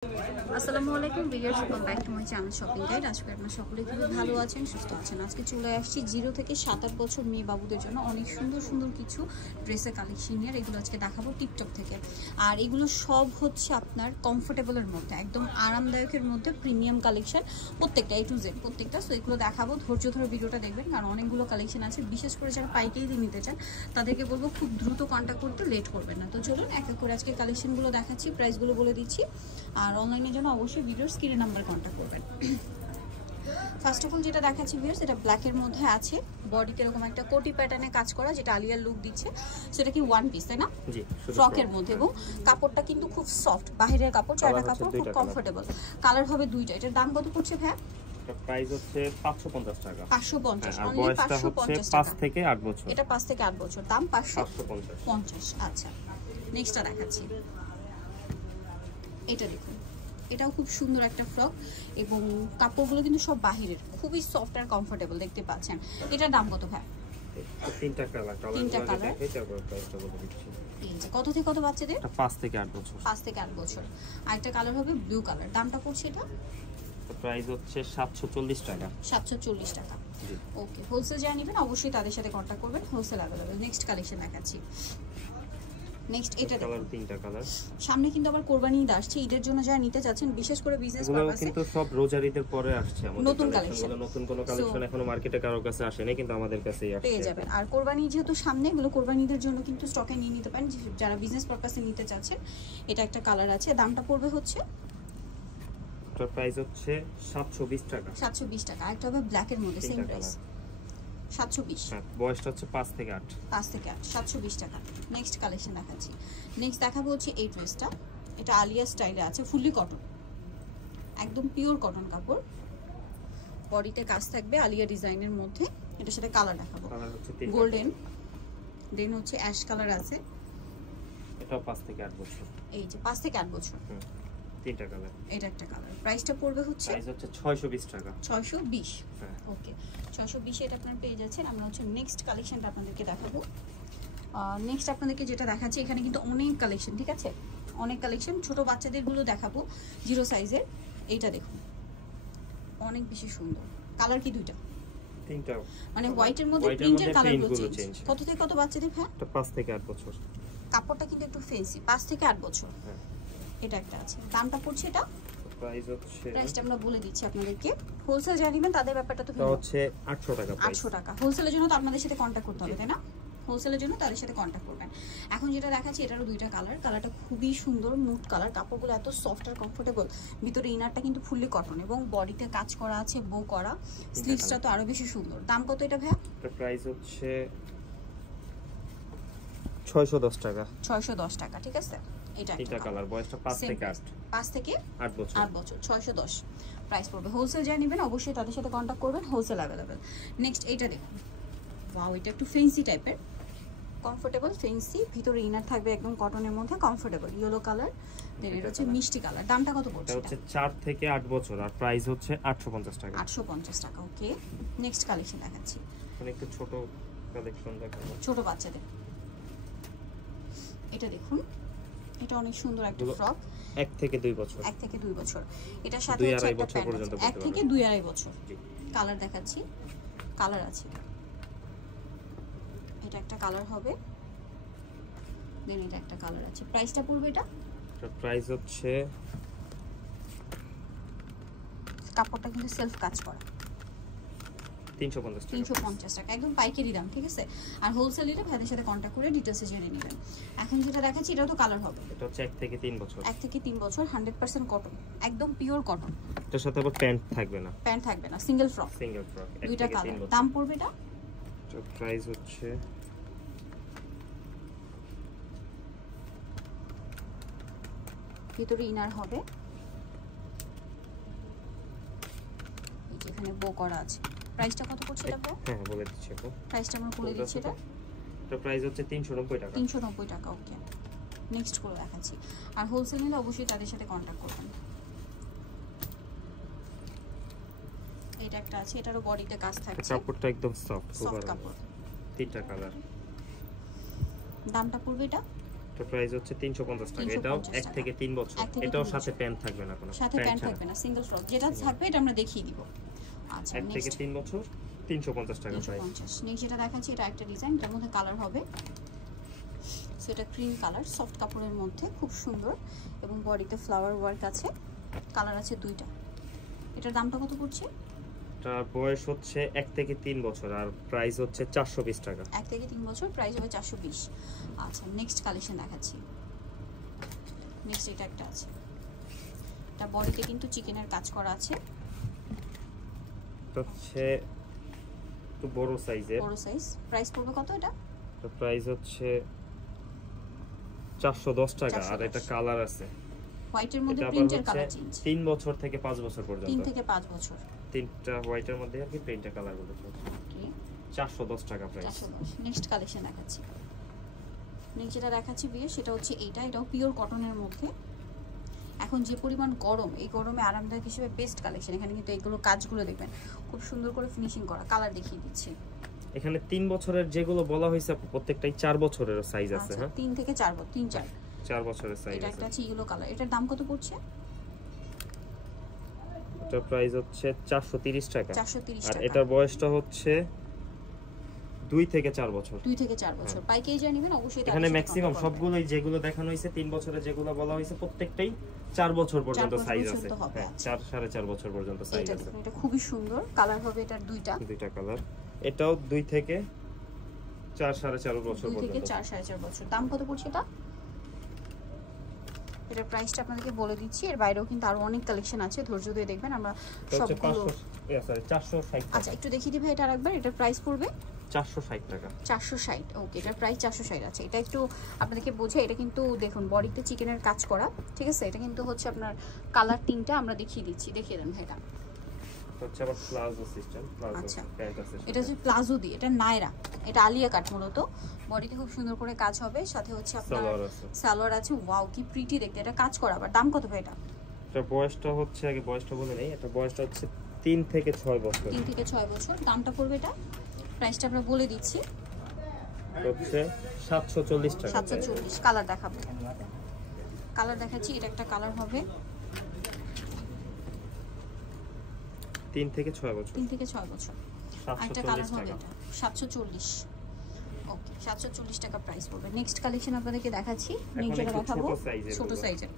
আসসালামু আলাইকুম viewers, welcome back to my channel shopping guide. আজকে আপনারা সকলেই খুব ভালো আছেন, সুস্থ আছেন। আজকে চলে আসছি 0 থেকে 7-8 বছর মেয়ে বাবুদের জন্য অনেক সুন্দর সুন্দর কিছু ড্রেসের কালেকশন নিয়ে। এগুলো আজকে দেখাবো টিকটক থেকে। আর এগুলো সব হচ্ছে আপনার কমফোর্টেবলের মধ্যে, একদম আরামদায়কের মধ্যে প্রিমিয়াম কালেকশন, প্রত্যেকটা A to Z প্রত্যেকটা। সো এগুলো দেখাবো, ধৈর্য ধরে ভিডিওটা দেখবেন, কারণ অনেকগুলো কালেকশন আছে। বিশেষ করে যারা পাইকারি নিতে চান তাদেরকে বলবো খুব দ্রুত কন্ট্যাক্ট করতে, লেট করবেন না। তো চলুন এক এক করে আজকে কালেকশনগুলো দেখাচ্ছি, প্রাইসগুলো বলে দিচ্ছি। আর অনলাইনের জন্য অবশ্যই ভিডিওর স্ক্রিনে নাম্বার কন্ট্যাক্ট করবেন। ফার্স্ট অফ অল যেটা দেখাচ্ছি ভিউয়ার্স, এটা ব্ল্যাকের মধ্যে আছে, বডিতে এরকম একটা কোটি প্যাটার্নে কাজ করা, যেটা আলিয়ার লুক দিচ্ছে। সেটা কি ওয়ান পিস, তাই না? জি, ফ্রকের মধ্যে। এবং কাপড়টা কিন্তু খুব সফট, বাহিরের কাপড়, চায়না কাপড়, খুব কমফোর্টেবল। কালার হবে দুইটা। এটার দাম কত পড়ছে ভাই? প্রাইস হচ্ছে 550 টাকা। 550, আর অনলি বয়সটা হচ্ছে 550 5 থেকে 8 বছর। এটা 5 থেকে 8 বছর, দাম 550। আচ্ছা, নেক্সটটা দেখাচ্ছি। এটা দেখুন, এটাও খুব সুন্দর একটা ফ্রক, এবং কাপড়গুলো কিন্তু সব বাহিরের, খুবই সফট আর কমফোর্টেবল, দেখতে পাচ্ছেন। এটার দাম কত ভাই? তিনটা কালার। এটা প্রাইসটা বলে দিচ্ছি। কত থেকে কত বাচ্চাদের? এটা 5 থেকে 8 বছর। 5 থেকে 8 বছর। আর একটা কালার হবে ব্লু কালার, দামটা পড়ছে এটা? প্রাইস হচ্ছে 740 টাকা। 740 টাকা। ওকে, হোলসেল যারা নেবেন অবশ্যই তাদের সাথে কন্ট্যাক্ট করবেন, হোলসেল अवेलेबल। নেক্সট কালেকশন দেখাচ্ছি। নেক্সট এটা কালার, তিনটা কালার। সামনে কিন্তু আবার কোরবানি ঈদ আসছে, ঈদের জন্য যারা নিতে যাচ্ছেন, বিশেষ করে বিজনেস পারপাসে, কিন্তু সব রোজার ঈদের পরে আসছে আমাদের নতুন কালেকশন। নতুন কোনো কালেকশন এখনো মার্কেটে কারোর কাছে আসেনি, কিন্তু আমাদের কাছেই আসছে, পেয়ে যাবেন। আর কোরবানি যেহেতু সামনে, এগুলো কোরবানি ঈদের জন্য কিন্তু স্টকে নিয়ে নিতে পারেন যারা বিজনেস পারপাসে নিতে চাচ্ছেন। এটা একটা কালার আছে, দামটা পড়বে হচ্ছে, এটার প্রাইস হচ্ছে 720 টাকা। 720 টাকা। আরেকটা হবে ব্ল্যাকের মধ্যে, সেম প্রাইস 720। হ্যাঁ, বয়সটা হচ্ছে 5 থেকে 8। 5 থেকে 8, 720 টাকা। নেক্সট কালেকশন দেখাচ্ছি। নেক্সট দেখাবো হচ্ছে এই ড্রেসটা। এটা আলিয়া স্টাইলে আছে, ফুললি কটন, একদম পিওর কটন কাপড়, বডিতে কাজ থাকবে আলিয়া ডিজাইনের মধ্যে। এটার সাথে কালার দেখাবো, গোল্ডেন, দেন হচ্ছে অ্যাশ কালার আছে। এটাও 5 থেকে 8 বছর। এই যে 5 থেকে 8 বছর, তিনটা কালার। এটা একটা কালার। প্রাইসটা পড়বে হচ্ছে, প্রাইস হচ্ছে 620 টাকা। 620। হ্যাঁ, ওকে, 620 এটা আপনারা পেয়ে যাচ্ছেন। আমরা হচ্ছে নেক্সট কালেকশনটা আপনাদেরকে দেখাবো। নেক্সট আপনাদেরকে যেটা দেখাচ্ছি, এখানে কিন্তু অনেক কালেকশন, ঠিক আছে, অনেক কালেকশন। ছোট বাচ্চাদেরগুলো দেখাবো, 0 সাইজের। এইটা দেখুন, অনেক বেশি সুন্দর। কালার কি দুইটা? তিনটা, মানে হোয়াইটের মধ্যে প্রিন্টের কালারগুলো চেঞ্জ। কত থেকে কত বাচ্চাদের ভাই? এটা 5 থেকে 8 বছর। কাপড়টা কিন্তু একটু ফ্যান্সি, 5 থেকে 8 বছর। হ্যাঁ, এটা একটা আছে, দামটা পড়ছে, এটা প্রাইস হচ্ছে, প্রাইসটা আমরা বলে দিচ্ছি আপনাদেরকে। হোলসেল জানিবেন তাদের ব্যাপারটা তো হচ্ছে 800 টাকা। 800 টাকা। হোলসেলের জন্য তো আপনাদের সাথে কন্ট্যাক্ট করতে হবে, তাই না? হোলসেলের জন্য তাদের সাথে কন্ট্যাক্ট করবেন। এখন যেটা দেখাচ্ছি, এটারও দুইটা কালার। কালারটা খুবই সুন্দর, নুট কালার। কাপড়গুলো এত সফট আর কমফোর্টেবল। ভিতরে ইনারটা কিন্তু ফুললি কটন, এবং বডিতে কাজ করা আছে, বো করা। স্লিভসটা তো আরো বেশি সুন্দর। দাম কত এটা ভাই? এটা প্রাইস হচ্ছে 610 টাকা। 610 টাকা, ঠিক আছে। এটা কালার, বয়সটা 5 থেকে 8। 5 থেকে 8 বছর। 8 বছর, 610 প্রাইস পড়বে। হোলসেল যারা নেবেন অবশ্যই তাদের সাথে কন্ট্যাক্ট করবেন, হোলসেল अवेलेबल। নেক্সট এইটা দেখুন, ওয়াও, এটা একটু ফেন্সি টাইপের, কমফোর্টেবল ফেন্সি। ভিতরে ইনার থাকবে একদম কটনের মধ্যে, কমফোর্টেবল, ইয়েলো কালার। দেন এটা হচ্ছে মিষ্টি কালার। দামটা কত পড়ছে? এটা হচ্ছে 4 থেকে 8 বছর, আর প্রাইস হচ্ছে 850 টাকা। 850 টাকা। ওকে, নেক্সট কালেকশন দেখাচ্ছি। এখানে একটু ছোট কালেকশন দেখাবো, ছোট বাচ্চাদের। এটা দেখুন, এটা অনেক সুন্দর একটা ফ্রক, 1 থেকে 2 বছর। 1 থেকে 2 বছর। এটার সাথে হচ্ছে একটা প্যান্ট আছে, 1 থেকে 2.5 বছর। কালার দেখাচ্ছি, কালার আছে। এটা একটা কালার হবে, দেন এটা একটা কালার আছে। প্রাইসটা পড়বে, এটা প্রাইস হচ্ছে, কাপড়টা কিন্তু সেলফ কাজ করা, 350 টাকা। 350 টাকা, একদম পাইকারি দাম, ঠিক আছে। আর হোলসেল নিলে ভাইদের সাথে কন্ট্যাক্ট করে ডিটেইলসে জেনে নেবেন। এখন যেটা দেখাচ্ছি, এটাও তো কালার হবে। এটা হচ্ছে 1 থেকে 3 বছর। 1 থেকে 3 বছর, 100% কটন, একদম পিওর কটন। এটার সাথে আবার প্যান্ট থাকবে না, প্যান্ট থাকবে না, সিঙ্গেল ফ্রক। দুইটা কালার। দাম পড়বে এটা? প্রাইস হচ্ছে, ভিতরে ইনার হবে, এখানে বো করা আছে। প্রাইসটা কত পড়ছে এটা? হ্যাঁ, বলে দিচ্ছি আপু, প্রাইসটা আমরা বলে দিচ্ছি। এটা প্রাইস হচ্ছে 390 টাকা। 390 টাকা। ওকে, নেক্সট করে দেখাচ্ছি। আর হোলসেল নিলে অবশ্যই তাদের সাথে কন্ট্যাক্ট করবেন। এটা একটা আছে, এটারও বডিতে কাজ থাকছে, কাপড়টা একদম সফট কাপড়। তিনটা কালার। দামটা পড়বে এটা? তো প্রাইস হচ্ছে 350 টাকা। এটাও 1 থেকে 3 বছর। এটাও সাথে প্যান্ট থাকবে না কোনো। সাথে প্যান্ট থাকবে না, সিঙ্গেল ফ্রক যেটা থাকবে এটা আমরা দেখিয়ে দিব। আচ্ছা 1 থেকে 3 বছর 350 টাকা প্রাইস। 350। নেক্সট যেটা দেখাচ্ছি এটা একটা ডিজাইন, এটার মধ্যে কালার হবে, সো এটা ক্রিম কালার, সফট কাপড়ের মধ্যে খুব সুন্দর এবং বডিতে ফ্লাওয়ার ওয়ার্ক আছে। কালার আছে দুইটা। এটার দামটা কত পড়ছে? তার বয়স হচ্ছে 1 থেকে 3 বছর আর প্রাইস হচ্ছে 420 টাকা। 1 থেকে 3 বছর, প্রাইস হবে 420। আচ্ছা নেক্সট কালেকশন দেখাচ্ছি। নেক্সট এটা একটা আছে, এটা বডিতে কিন্তু চিকেনের কাজ করা আছে। এটা হচ্ছে একটু বড় সাইজের। বড় সাইজ। প্রাইস পড়বে কত এটা? তো প্রাইস হচ্ছে 410 টাকা। আর এটা কালার আছে হোয়াইটের মধ্যে প্রিন্টের কালার চেঞ্জ। 3 বছর থেকে 5 বছর পর্যন্ত। 3 থেকে 5 বছর। তিনটা হোয়াইটের মধ্যে আর কি প্রিন্টের কালার গুলো আছে। ওকে 410 টাকা প্রাইস। 410। নেক্সট কালেকশন দেখাচ্ছি। নেক্সট যেটা দেখাচ্ছি বিয়ে সেটা হচ্ছে এইটা, এটাও পিওর কটনের মধ্যে। এখন যে পরিমাণ গরম, এই গরমে আরামদায়ক হিসেবে বেস্ট কালেকশন। এখানে কিন্তু এইগুলো কাজগুলো দেখবেন খুব সুন্দর করে ফিনিশিং করা। কালার দেখিয়ে দিচ্ছি। এখানে 3 বছরের যেগুলো বলা হয়েছে প্রত্যেকটাই 4 বছরের সাইজ আছে। হ্যাঁ 3 থেকে 4 বছর, 4 বছরের সাইজ এটা আছে। একটা আছে ইয়েলো কালার। এটার দাম কত পড়ছে? এটার প্রাইস হচ্ছে 430 টাকা। 430 আর টাকা। এটার বয়সটা হচ্ছে 2 থেকে 4 বছর। 2 থেকে 4 বছর। পাইকারি যা নেবেন অবশ্যই এখানে ম্যাক্সিমাম সবগুলোই যেগুলো দেখানো হয়েছে 3 বছরের যেগুলো বলা হয়েছে প্রত্যেকটাই 4 বছর পর্যন্ত সাইজ আছে। হ্যাঁ 4 4.5 বছর পর্যন্ত সাইজ আছে। এটা খুবই সুন্দর। কালার হবে এটার দুইটা কালার। এটাও 2 থেকে 4 4.5 বছর 2 থেকে পর্যন্ত। 4 4.5 বছর। দাম কত পড়ছে এটা? এটার প্রাইসটা আপনাদেরকে বলে দিচ্ছি। এর বাইরেও কিন্তু আরো অনেক কালেকশন আছে, ধৈর্য দিয়ে দেখবেন। আমরা সবগুলো 460 টাকা। আচ্ছা একটু দেখিয়ে দিই ভাই এটা আরেকবার। এটার প্রাইস পড়বে 460 টাকা। 460। ওকে এটার প্রাইস 460 আছে। এটা একটু আপনাদেরকে বোঝে, এটা কিন্তু দেখুন বডিতে চিকেনের কাজ করা, ঠিক আছে? এটা কিন্তু হচ্ছে আপনার কালার তিনটা আমরা দেখিয়ে দিচ্ছি, দেখিয়ে দেন ভাই এটা। হচ্ছে আবার প্লাজো সিস্টেম, প্লাজো প্যান্ট আছে। এটা হচ্ছে প্লাজো দিয়ে, এটা নায়রা, এটা আলিয়া কাট মূলত। বডিতে খুব সুন্দর করে কাজ হবে, সাথে হচ্ছে আপনার সালোয়ার আছে। ওয়াও কি প্রিটি দেখতে। এটা কাজ করা। আবার দাম কত ভাই এটা? এটা বয়সটা হচ্ছে, আগে বয়সটা বলে নেই। এটা বয়সটা হচ্ছে 3 থেকে 6 বছর। 3 থেকে 6 বছর। দামটা পড়বে এটা, প্রাইসটা আমরা বলে দিচ্ছি, হচ্ছে 740 টাকা। 740। কালার দেখাবো, কালার দেখাচ্ছি। এটা একটা কালার হবে 3 থেকে 6 বছর। 3 থেকে 6 বছর। একটা কালার হবে এটা 740। ওকে 740 টাকা প্রাইস পড়বে। নেক্সট কালেকশন আপনাদেরকে দেখাচ্ছি। নিচেটা দেখাবো ছোট সাইজের।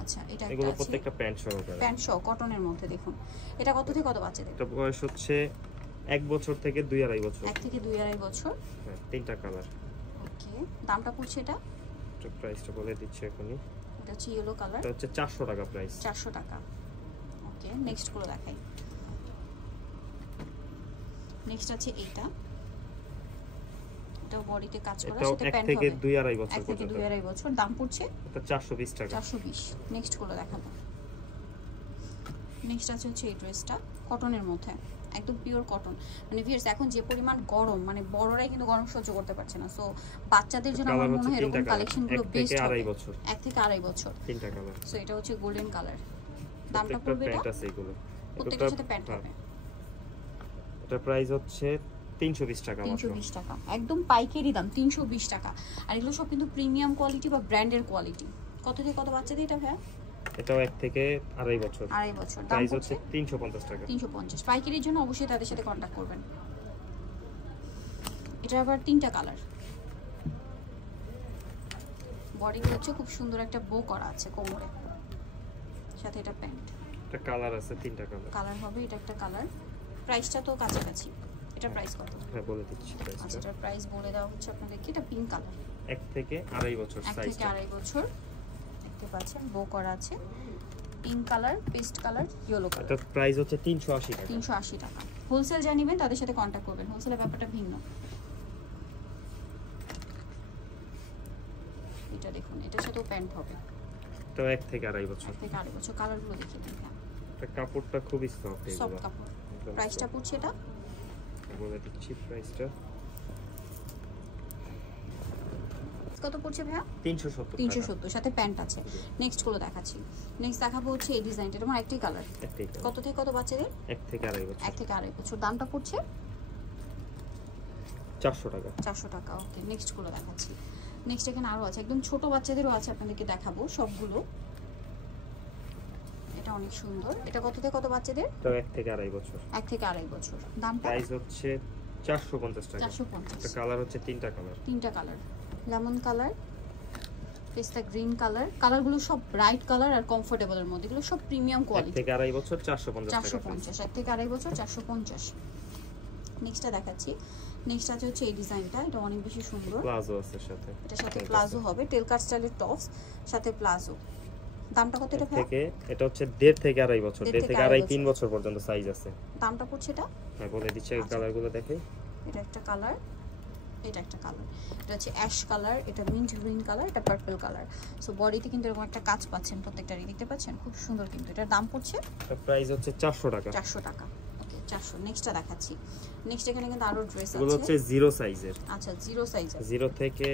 আচ্ছা এটা এগুলো প্রত্যেকটা প্যান্ট সহ করে। প্যান্ট সহ কটনের মধ্যে দেখুন। এটা কত থেকে কত বাচ্চাদের? এটা বয়স হচ্ছে 1 বছর থেকে 2.5 বছর। 1 থেকে 2.5 বছর। হ্যাঁ তিনটা কালার। ওকে দামটা পড়ছে এটা? এটা প্রাইসটা বলে দিচ্ছি এখনি। এটা হচ্ছে ইয়েলো কালার। এটা হচ্ছে 400 টাকা প্রাইস। 400 টাকা। ওকে নেক্সট গুলো দেখাই। নেক্সট আছে এইটা, এটা বডিতে কাজ করা, সাথে প্যান্ট হবে। 1 থেকে 2.5 বছর 1 থেকে 2.5 বছর। দাম পড়ছে এটা 420 টাকা। 420। নেক্সট গুলো দেখাবো। নেক্সট আছে হচ্ছে এই ড্রেসটা কটনের মধ্যে, একদম পিওর কটন। মানে ভিউয়ার্স এখন যে পরিমাণ গরম, মানে বড়রাই কিন্তু গরম সহ্য করতে পারছে না, সো বাচ্চাদের জন্য আমার মনে হয় এরকম কালেকশনগুলো বেস্ট হবে। 1 থেকে 2.5 বছর। 1 থেকে 2.5 বছর। তিনটা কালার। সো এটা হচ্ছে গোল্ডেন কালার। দামটা পড়বে এটা? প্যান্ট আছে এগুলো। প্রত্যেকটার সাথে প্যান্ট হবে। এটা প্রাইস হচ্ছে 320 টাকা মাত্র। 320 টাকা। একদম পাইকারি দাম 320 টাকা। আর এগুলো সব কিন্তু প্রিমিয়াম কোয়ালিটি বা ব্র্যান্ডের কোয়ালিটি। কত থেকে কত বাচ্চাদের এটা ভাই? এটাও 1 থেকে 2.5 বছর। 2.5 বছর। দাম প্রাইস হচ্ছে 350 টাকা। 350। পাইকারির জন্য অবশ্যই তাদের সাথে কন্টাক্ট করবেন। এটা আবার তিনটা কালার। বডিতে হচ্ছে খুব সুন্দর একটা বো করা আছে কোমরে, সাথে এটা প্যান্ট। এটা কালার আছে, তিনটা কালার। কালার হবে, এটা একটা কালার। প্রাইসটা তো কাছাকাছি। এটা প্রাইস কত? হ্যাঁ বলে দিচ্ছি প্রাইসটা। আচ্ছা এটার প্রাইস বলে দেওয়া হচ্ছে আপনাদেরকে। এটা পিঙ্ক কালার। 1 থেকে 2.5 বছর 1 সাইজটা। থেকে 2.5 বছর। দেখতে পাচ্ছেন বো করা আছে। Pink colour, paste colour, yellow colour. এটা প্রাইস হচ্ছে 380 টাকা। 380 টাকা। হোলসেল যা নেবেন তাদের সাথে কন্টাক্ট করবেন, হোলসেলের ব্যাপারটা ভিন্ন। এটা দেখুন, এটার সাথেও প্যান্ট হবে। এটা 1 থেকে 2.5 বছর। 1 থেকে 2.5 বছর। কালারগুলো দেখিয়ে দিন। এটা কাপড়টা খুবই সফট। সফট কাপড়। প্রাইসটা পড়ছে এটা? বলে দিচ্ছি প্রাইসটা। কত পড়ছে ভাইয়া? 370 370, সাথে প্যান্ট আছে। নেক্সট গুলো দেখাচ্ছি। নেক্সট দেখাবো হচ্ছে এই ডিজাইনটা। এটা আমার একটাই কালার। কত থেকে কত বাচ্চাদের? 1 থেকে 2.5 বছর। 1 থেকে 2.5 বছর। দামটা পড়ছে 400 টাকা। 400 টাকা। ওকে নেক্সট গুলো দেখাচ্ছি। নেক্সট এখানে আরো আছে, একদম ছোট বাচ্চাদেরও আছে, আপনাদেরকে দেখাবো সবগুলো। এটা অনেক সুন্দর। এটা কত থেকে কত বাচ্চাদের? তো 1 থেকে 2.5 বছর। 1 থেকে 2.5 বছর। দামটা প্রাইস হচ্ছে 450 টাকা। 450। এটা কালার হচ্ছে 3টা কালার। 3টা কালার, লেমন কালার, পেস্তা গ্রিন কালার। কালারগুলো সব ব্রাইট কালার আর কমফোর্টেবলের মধ্যে, এগুলো সব প্রিমিয়াম 1 কোয়ালিটি। থেকে 2.5 বছর 450 টাকা। 450, 1 থেকে 2.5 বছর 450। নেক্সটটা দেখাচ্ছি। নেক্সট আছে হচ্ছে এই ডিজাইনটা, এটা অনেক বেশি সুন্দর। প্লাজো আছে সাথে। এটার সাথে প্লাজো হবে, টেল কাট স্টাইলের টপস সাথে প্লাজো। দামটা কত এটা? থেকে এটা হচ্ছে 1.5 থেকে 2.5 বছর, 1.5 থেকে 2.5 3 বছর পর্যন্ত সাইজ আছে। দামটা পড়ছে এটা? হ্যাঁ বলে দিচ্ছি, এই কালারগুলো দেখে। এটা একটা কালার, এটা একটা কালার, এটা হচ্ছে অ্যাশ কালার, এটা মিন্ট গ্রিন কালার, এটা পার্পল কালার। সো বডিতে কিন্তু এরকম একটা কাজ পাচ্ছেন প্রত্যেকটারই, দেখতে পাচ্ছেন খুব সুন্দর। কিন্তু এটার দাম পড়ছে, এটা প্রাইস হচ্ছে 400 টাকা। 400 টাকা। ওকে 400। নেক্সটটা দেখাচ্ছি। নেক্সট এখানে কিন্তু আরো ড্রেস আছে। এগুলো হচ্ছে 0 সাইজের। আচ্ছা 0 সাইজের, 0 থেকে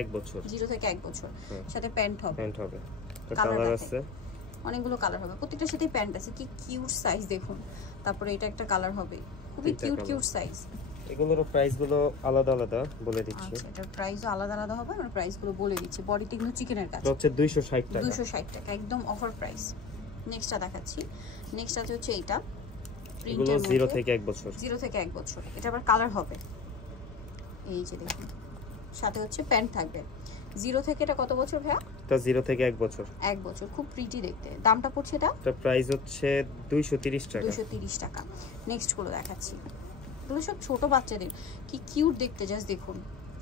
1 বছর। 0 থেকে 1 বছর। সাথে প্যান্ট হবে। প্যান্ট হবে। এটা কালার আছে, অনেকগুলো কালার হবে, প্রত্যেকটার সাথে প্যান্ট আছে। কি কিউট সাইজ দেখুন। তারপরে এটা একটা কালার হবে, খুবই কিউট সাইজ। এগুলোর প্রাইসগুলো আলাদা আলাদা বলে দিচ্ছি। আচ্ছা এটার প্রাইসও আলাদা আলাদা হবে, আমরা প্রাইসগুলো বলে দিচ্ছি। বডিতে কিন্তু চিকেনের কাজ। এটা হচ্ছে 260 টাকা। 260 টাকা, একদম অফার প্রাইস। নেক্সটটা দেখাচ্ছি। নেক্সট আছে হচ্ছে এইটা, এগুলো 0 থেকে 1 বছর। 0 থেকে 1 বছর। এটা আবার কালার হবে, এই যে দেখুন, সাথে হচ্ছে প্যান্ট থাকবে। 0 থেকে এটা কত বছর ভাইয়া? এটা 0 থেকে 1 বছর। 1 বছর, খুব প্রিটি দেখতে। দামটা পড়ছে এটা? এটা প্রাইস হচ্ছে 230 টাকা। 230 টাকা। নেক্সট গুলো দেখাচ্ছি, এগুলো সব ছোট বাচ্চাদের, কি কিউট দেখতে, জাস্ট দেখুন।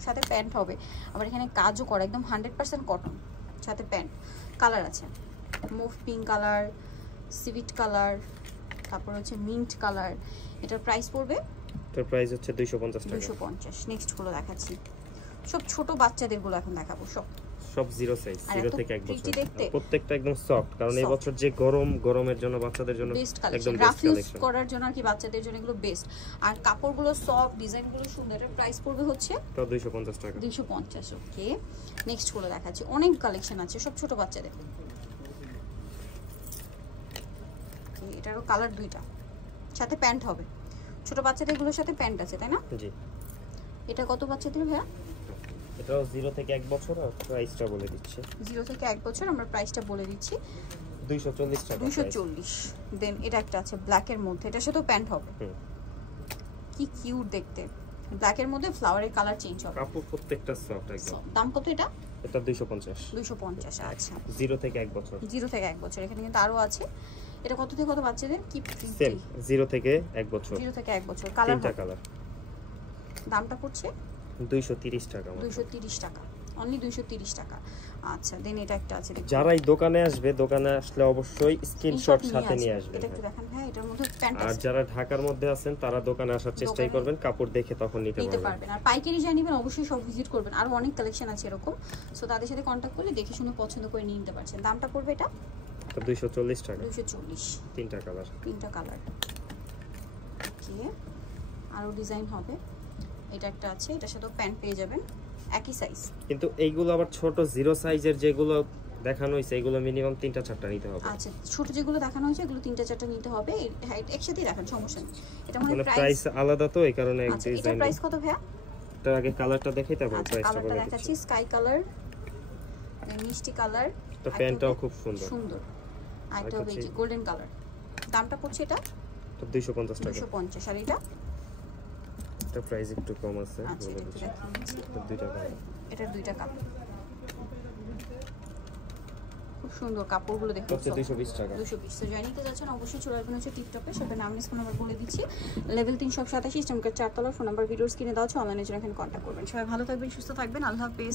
সাথে প্যান্ট হবে, আবার এখানে কাজও করা, একদম 100% কটন। সাথে প্যান্ট, কালার আছে মুভ পিঙ্ক কালার, সিভিট কালার, তারপর হচ্ছে মিন্ট কালার। এটার প্রাইস পড়বে, এটার প্রাইস হচ্ছে 250 টাকা। 250। নেক্সট গুলো দেখাচ্ছি, সব ছোট বাচ্চাদের গুলো এখন দেখাবো। সব 0 সাইজ, 0 থেকে 1 বছর। দেখতে প্রত্যেকটা একদম সফট, কারণ এই বছর যে গরমের জন্য বাচ্চাদের জন্য একদম বেস্ট কালেকশন করার জন্য আর কি, বাচ্চাদের জন্য এগুলো বেস্ট। আর কাপড়গুলো সফট, ডিজাইনগুলো সুন্দর। এর প্রাইস পড়বে হচ্ছে তো 250 টাকা। 250। ওকে নেক্সট গুলো দেখাচ্ছি, অনেক কালেকশন আছে সব ছোট বাচ্চাদের। এটারও কালার 2টা, সাথে প্যান্ট হবে। ছোট বাচ্চাদের এগুলোর সাথে প্যান্ট আছে, তাই না? জি। এটা কত বাচ্চাদের ভাইয়া? এটাও 0 থেকে 1 বছর, আর প্রাইসটা বলে দিচ্ছি। 0 থেকে 1 বছর, আমরা প্রাইসটা বলে দিচ্ছি 240 টাকা। 240। দেন এটা একটা আছে ব্ল্যাকের মধ্যে, এটার সাথেও প্যান্ট হবে। কি কিউট দেখতে, ব্ল্যাকের মধ্যে ফ্লাওয়ারের কালার চেঞ্জ হবে। কাপড় প্রত্যেকটা সফট একদম। দাম কত এটা? এটা 250। 250। আচ্ছা 0 থেকে 1 বছর। 0 থেকে 1 বছর। এখানে কিন্তু আরো আছে। এটা কত থেকে কত বাচ্চাদের? কি সেম 0 থেকে 1 বছর। 0 থেকে 1 বছর। কালার 3টা কালার। দামটা পড়ছে 230 টাকা। 230 টাকা, অনলি 230 টাকা। আচ্ছা দেন এটা একটা আছে, যারা এই দোকানে আসবে, দোকানে আসলে অবশ্যই স্ক্রিনশট সাথে নিয়ে আসবেন। এটা একটু দেখেন ভাই, এটার মধ্যে প্যান্ট আর আছে। যারা ঢাকার মধ্যে আছেন তারা দোকানে আসার চেষ্টাই করবেন, কাপড় দেখে তখন নিতে পারবেন। আর পাইকারি যা নেবেন অবশ্যই সব ভিজিট করবেন, আর অনেক কালেকশন আছে এরকম। সো তাদের সাথে কন্টাক্ট করলে দেখে শুনে পছন্দ করে নিয়ে নিতে পারছেন। দামটা পড়বে এটা 240 টাকা। 240। 3টা কালার। 3টা কালার। ওকে আরো ডিজাইন হবে। এটা একটা আছে, এটার সাথে প্যান্ট পেয়ে যাবেন, একই সাইজ। কিন্তু এইগুলো আবার ছোট 0 সাইজের যেগুলো দেখানো হয়েছে, এগুলো মিনিমাম 3টা 4টা নিতে হবে। আচ্ছা ছোট যেগুলো দেখানো হয়েছে এগুলো 3টা 4টা নিতে হবে, একসাথেই দেখান, সমস্যা নেই। এটা মানে প্রাইস আলাদা, তো এই কারণে এক ডিজাইন। এটার প্রাইস কত ভাইয়া? এটা আগে কালারটা দেখাই, তারপর প্রাইসটা বলে দিচ্ছি। দেখাচ্ছি স্কাই কালার, মিষ্টি কালার। এটা প্যান্টটাও খুব সুন্দর। আইটা হবে এই গোল্ডেন কালার। দামটা পড়ছে এটা 250 টাকা। 250। আর এটা প্রাইস একটু কম আছে। আচ্ছা এটা দুইটা কালার। এটার 2টা কালার, খুব সুন্দর। কাপড়গুলো দেখুন, 220 টাকা। 220। তো জয়েন নিতে যাচ্ছেন অবশ্যই চলে আসবেন হচ্ছে টিকটপে। সেটা নাম ফোন নাম্বার বলে দিচ্ছি, লেভেল 3 সব 87 স্টেমকার 4 তলা। ফোন নাম্বার ভিডিওস কিনে দেওয়া হচ্ছে, অনলাইনে জন্য এখানে কন্ট্যাক্ট করবেন। সবাই ভালো থাকবেন, সুস্থ থাকবেন, আল্লাহ হাফেজ।